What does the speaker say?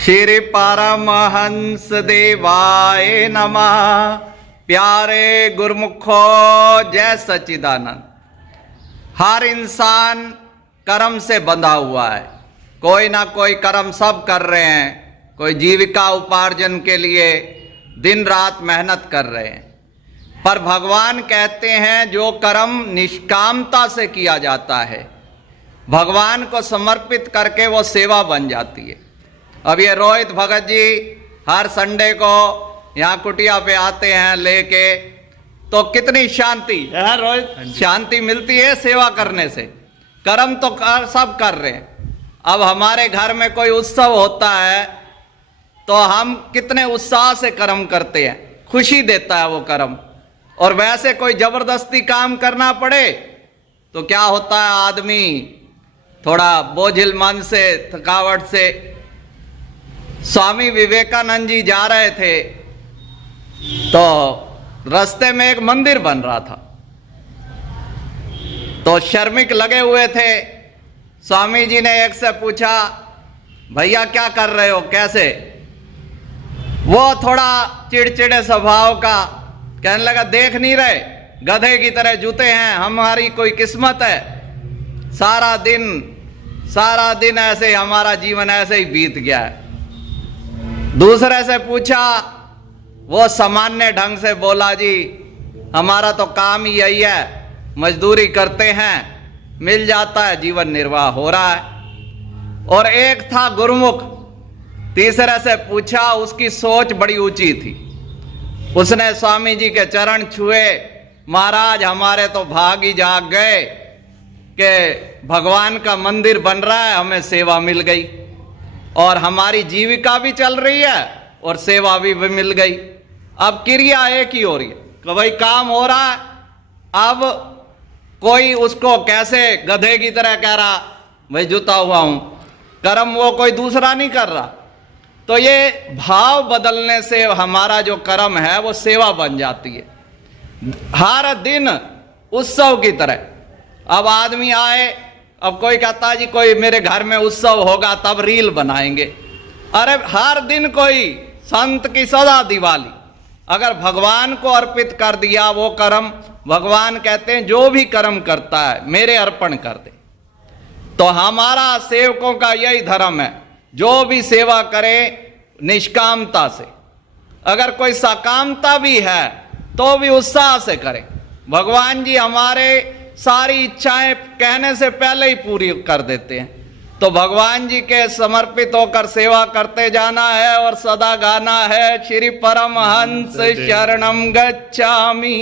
श्री परमहंस देवाय नमः। प्यारे गुरुमुखो जय सच्चिदानंद। हर इंसान कर्म से बंधा हुआ है, कोई ना कोई कर्म सब कर रहे हैं। कोई जीविका उपार्जन के लिए दिन रात मेहनत कर रहे हैं, पर भगवान कहते हैं जो कर्म निष्कामता से किया जाता है, भगवान को समर्पित करके वो सेवा बन जाती है। अब ये रोहित भगत जी हर संडे को यहाँ कुटिया पे आते हैं लेके, तो कितनी शांति है रोहित, शांति मिलती है सेवा करने से। कर्म तो सब कर रहे हैं। अब हमारे घर में कोई उत्सव होता है तो हम कितने उत्साह से कर्म करते हैं, खुशी देता है वो कर्म। और वैसे कोई जबरदस्ती काम करना पड़े तो क्या होता है, आदमी थोड़ा बोझिल मन से, थकावट से। स्वामी विवेकानंद जी जा रहे थे तो रास्ते में एक मंदिर बन रहा था, तो श्रमिक लगे हुए थे। स्वामी जी ने एक से पूछा, भैया क्या कर रहे हो, कैसे? वो थोड़ा चिड़चिड़े स्वभाव का कहने लगा, देख नहीं रहे गधे की तरह जूते हैं, हमारी कोई किस्मत है, सारा दिन ऐसे हमारा जीवन ऐसे ही बीत गया है। दूसरे से पूछा, वो सामान्य ढंग से बोला, जी हमारा तो काम ही यही है, मजदूरी करते हैं, मिल जाता है, जीवन निर्वाह हो रहा है। और एक था गुरुमुख, तीसरे से पूछा, उसकी सोच बड़ी ऊंची थी। उसने स्वामी जी के चरण छुए, महाराज हमारे तो भाग ही जाग गए कि भगवान का मंदिर बन रहा है, हमें सेवा मिल गई और हमारी जीविका भी चल रही है और सेवा भी मिल गई। अब क्रिया एक ही हो रही है कि भाई काम हो रहा है। अब कोई उसको कैसे गधे की तरह कह रहा, भाई जुता हुआ हूं, कर्म वो कोई दूसरा नहीं कर रहा। तो ये भाव बदलने से हमारा जो कर्म है वो सेवा बन जाती है, हर दिन उत्सव की तरह। अब आदमी आए, अब कोई कहता जी कोई मेरे घर में उत्सव होगा तब रील बनाएंगे। अरे हर दिन कोई संत की सदा दिवाली, अगर भगवान को अर्पित कर दिया वो कर्म, भगवान कहते हैं जो भी कर्म करता है मेरे अर्पण कर दे। तो हमारा सेवकों का यही धर्म है, जो भी सेवा करे निष्कामता से। अगर कोई सकामता भी है तो भी उत्साह से करे। भगवान जी हमारे सारी इच्छाएं कहने से पहले ही पूरी कर देते हैं। तो भगवान जी के समर्पित होकर सेवा करते जाना है और सदा गाना है, श्री परमहंस शरणम गच्छामि।